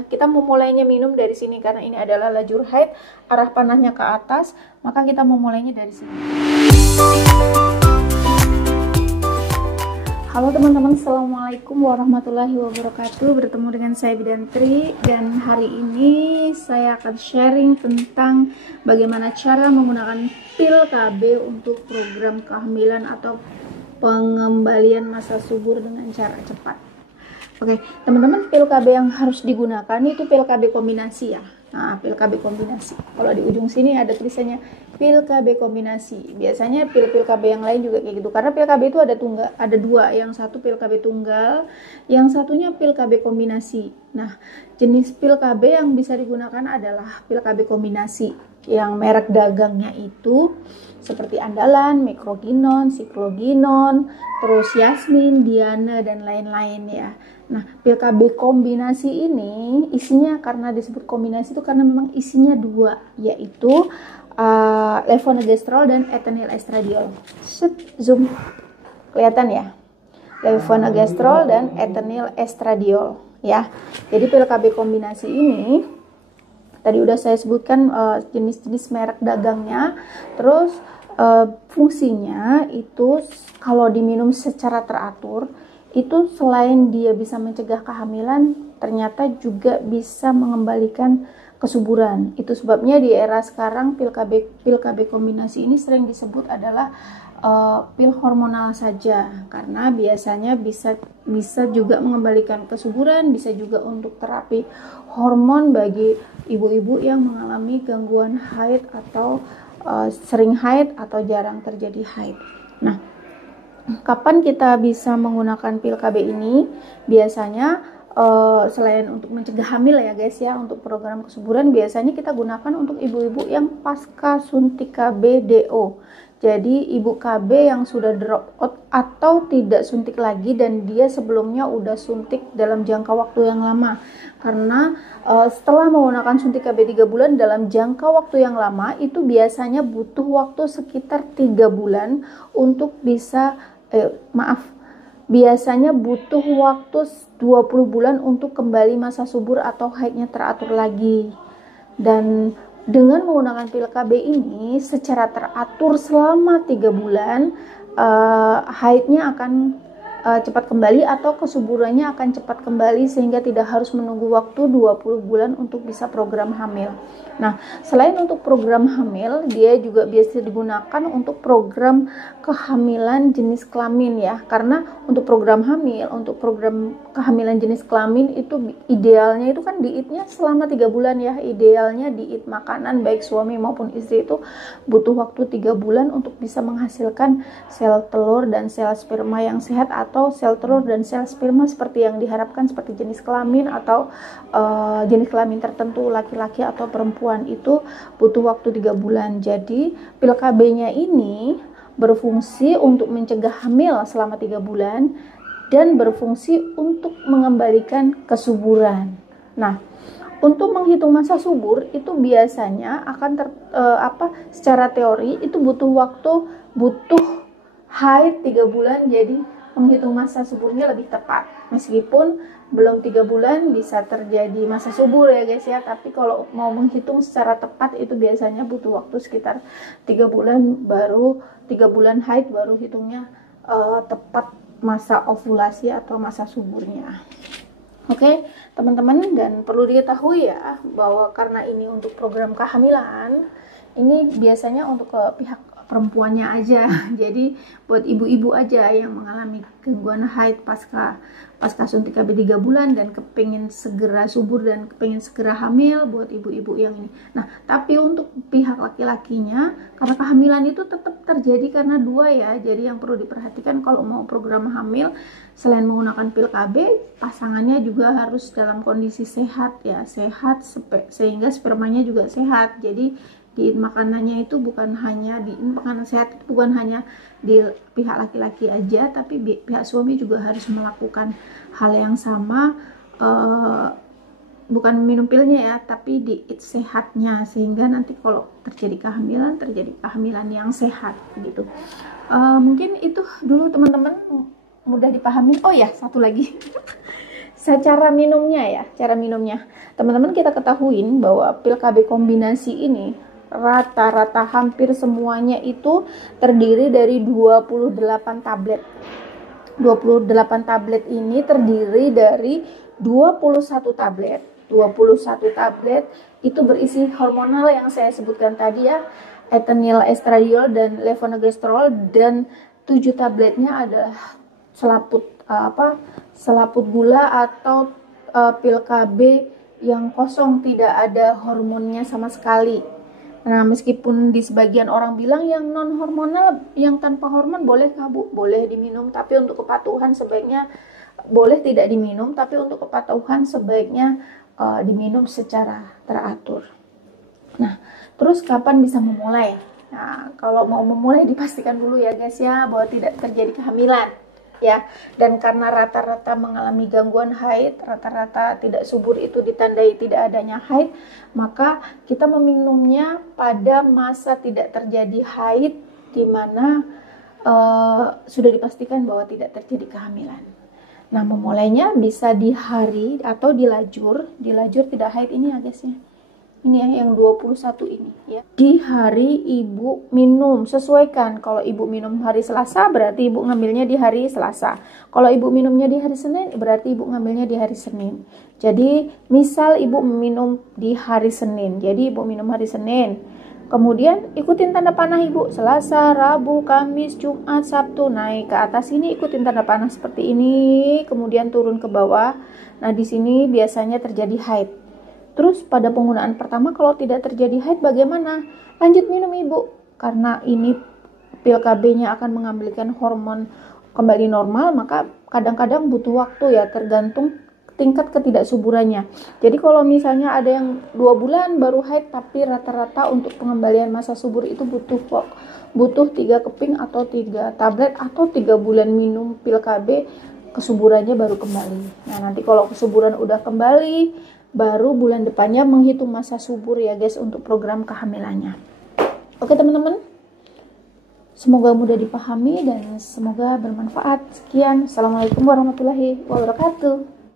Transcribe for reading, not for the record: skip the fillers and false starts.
ya. Kita memulainya minum dari sini karena ini adalah lajur haid, arah panahnya ke atas, maka kita memulainya dari sini. Halo teman-teman, assalamualaikum warahmatullahi wabarakatuh. Bertemu dengan saya Bidantri, dan hari ini saya akan sharing tentang bagaimana cara menggunakan pil KB untuk program kehamilan atau pengembalian masa subur dengan cara cepat. Oke, teman-teman, pil KB yang harus digunakan itu pil KB kombinasi ya. Nah, pil KB kombinasi. Kalau di ujung sini ada tulisannya pil KB kombinasi. Biasanya pil-pil KB yang lain juga kayak gitu. Karena pil KB itu ada dua. Yang satu pil KB tunggal, yang satunya pil KB kombinasi. Nah, jenis pil KB yang bisa digunakan adalah pil KB kombinasi. Yang merek dagangnya itu seperti Andalan, Microgynon, Cyclogynon, terus Yasmin, Diana, dan lain-lain ya. Nah, pil KB kombinasi ini isinya, karena disebut kombinasi itu karena memang isinya dua, yaitu levonorgestrel dan ethinyl estradiol. Zoom, kelihatan ya? Levonorgestrel dan ethinyl estradiol ya. Jadi pil KB kombinasi ini tadi udah saya sebutkan jenis-jenis merek dagangnya. Terus fungsinya itu kalau diminum secara teratur itu selain dia bisa mencegah kehamilan, ternyata juga bisa mengembalikan kesuburan. Itu sebabnya di era sekarang pil KB kombinasi ini sering disebut adalah pil hormonal saja, karena biasanya bisa juga mengembalikan kesuburan, bisa juga untuk terapi hormon bagi ibu-ibu yang mengalami gangguan haid atau sering haid atau jarang terjadi haid. Nah, kapan kita bisa menggunakan pil KB ini? Biasanya selain untuk mencegah hamil ya guys ya, untuk program kesuburan biasanya kita gunakan untuk ibu-ibu yang pasca suntik KB DO. Jadi ibu KB yang sudah drop out atau tidak suntik lagi dan dia sebelumnya udah suntik dalam jangka waktu yang lama. Karena setelah menggunakan suntik KB 3 bulan dalam jangka waktu yang lama, itu biasanya butuh waktu sekitar 3 bulan untuk bisa biasanya butuh waktu 20 bulan untuk kembali masa subur atau haidnya teratur lagi. Dan dengan menggunakan pil KB ini secara teratur selama 3 bulan, haidnya akan cepat kembali atau kesuburannya akan cepat kembali, sehingga tidak harus menunggu waktu 20 bulan untuk bisa program hamil. Nah, selain untuk program hamil, dia juga biasa digunakan untuk program kehamilan jenis kelamin ya. Karena untuk program hamil, untuk program kehamilan jenis kelamin itu idealnya itu kan dietnya selama 3 bulan ya. Idealnya diet makanan baik suami maupun istri itu butuh waktu 3 bulan untuk bisa menghasilkan sel telur dan sel sperma yang sehat, atau sel telur dan sel sperma seperti yang diharapkan, seperti jenis kelamin atau jenis kelamin tertentu, laki-laki atau perempuan, itu butuh waktu 3 bulan. Jadi pil KB-nya ini berfungsi untuk mencegah hamil selama 3 bulan dan berfungsi untuk mengembalikan kesuburan. Nah, untuk menghitung masa subur itu biasanya akan secara teori itu butuh haid 3 bulan, jadi menghitung masa suburnya lebih tepat. Meskipun belum 3 bulan bisa terjadi masa subur ya guys ya, tapi kalau mau menghitung secara tepat itu biasanya butuh waktu sekitar 3 bulan, baru 3 bulan haid baru hitungnya tepat masa ovulasi atau masa suburnya. Oke, teman-teman, dan perlu diketahui ya bahwa karena ini untuk program kehamilan, ini biasanya untuk ke pihak perempuannya aja. Jadi buat ibu-ibu aja yang mengalami gangguan haid pasca suntik KB 3 bulan dan kepingin segera subur dan kepingin segera hamil, buat ibu-ibu yang ini. Nah, tapi untuk pihak laki-lakinya, karena kehamilan itu tetap terjadi karena dua ya. Jadi yang perlu diperhatikan kalau mau program hamil, selain menggunakan pil KB, pasangannya juga harus dalam kondisi sehat ya, sehat sehingga spermanya juga sehat. Jadi diet makanannya itu bukan hanya makanan sehat itu bukan hanya di pihak laki-laki aja, tapi pihak suami juga harus melakukan hal yang sama, bukan minum pilnya ya, tapi diet sehatnya, sehingga nanti kalau terjadi kehamilan yang sehat gitu. Mungkin itu dulu teman-teman, mudah dipahami. Oh ya, satu lagi Secara minumnya ya, cara minumnya. Teman-teman kita ketahuin bahwa pil KB kombinasi ini rata-rata hampir semuanya itu terdiri dari 28 tablet. 28 tablet ini terdiri dari 21 tablet. 21 tablet itu berisi hormonal yang saya sebutkan tadi ya, ethinyl estradiol dan levonorgestrel, dan 7 tabletnya adalah selaput gula atau pil KB yang kosong, tidak ada hormonnya sama sekali. Nah, meskipun di sebagian orang bilang yang non hormonal, yang tanpa hormon boleh Bu? Boleh diminum, tapi untuk kepatuhan sebaiknya boleh tidak diminum, tapi untuk kepatuhan sebaiknya diminum secara teratur. Nah, terus kapan bisa memulai? Nah, kalau mau memulai dipastikan dulu ya guys ya bahwa tidak terjadi kehamilan ya. Dan karena rata-rata mengalami gangguan haid, rata-rata tidak subur itu ditandai tidak adanya haid, maka kita meminumnya pada masa tidak terjadi haid, di mana sudah dipastikan bahwa tidak terjadi kehamilan. Nah, memulainya bisa di hari atau di lajur tidak haid ini ya guys ya. Ini ya yang 21 ini ya. Di hari ibu minum, sesuaikan. Kalau ibu minum hari Selasa berarti ibu ngambilnya di hari Selasa. Kalau ibu minumnya di hari Senin berarti ibu ngambilnya di hari Senin. Jadi misal ibu minum di hari Senin, jadi ibu minum hari Senin. Kemudian ikutin tanda panah ibu, Selasa, Rabu, Kamis, Jumat, Sabtu, naik ke atas ini ikutin tanda panah seperti ini, kemudian turun ke bawah. Nah, di sini biasanya terjadi haid. Terus pada penggunaan pertama kalau tidak terjadi haid bagaimana? Lanjut minum ibu, karena ini pil KB-nya akan mengambilkan hormon kembali normal, maka kadang-kadang butuh waktu ya, tergantung tingkat ketidaksuburannya. Jadi kalau misalnya ada yang 2 bulan baru haid, tapi rata-rata untuk pengembalian masa subur itu butuh 3 keping atau 3 tablet atau 3 bulan minum pil KB, kesuburannya baru kembali. Nah, nanti kalau kesuburan udah kembali, baru bulan depannya menghitung masa subur ya guys untuk program kehamilannya. Oke teman-teman, semoga mudah dipahami dan semoga bermanfaat. Sekian, assalamualaikum warahmatullahi wabarakatuh.